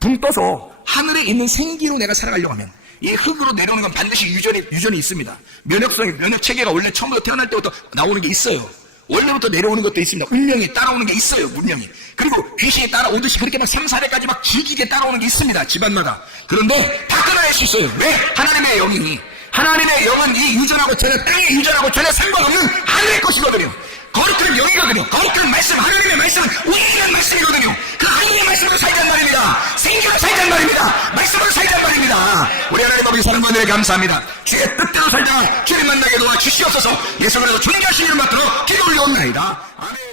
붕 떠서 하늘에 있는 생기로 내가 살아가려고 하면 이 흙으로 내려오는 건 반드시 유전이 있습니다. 면역 체계가 원래 처음부터 태어날 때부터 나오는 게 있어요. 원래부터 내려오는 것도 있습니다. 운명이 따라오는 게 있어요. 문명이. 그리고 귀신이 따라오듯이 그렇게 막 3, 4대까지 막 지기게 따라오는 게 있습니다. 집안마다. 그런데 다 끊어낼 수 있어요. 왜? 하나님의 영은 이 유전하고 땅의 유전하고 전혀 상관없는 하늘의 것이거든요. 거룩한 영이거든요. 거룩한 말씀, 하나님의 말씀은 우리의 말씀이거든요. 그 하나님의 말씀으로 살잔 말입니다. 생기로 살잔 말입니다. 말씀으로 살잔 말입니다. 우리 하나님 아버지 사랑받으에 감사합니다. 주의 뜻대로 살자 주를 만나게 도와 주시옵소서. 예수 그리스도 존귀하신 이름 받들어 기도 올려옵나이다. 아멘.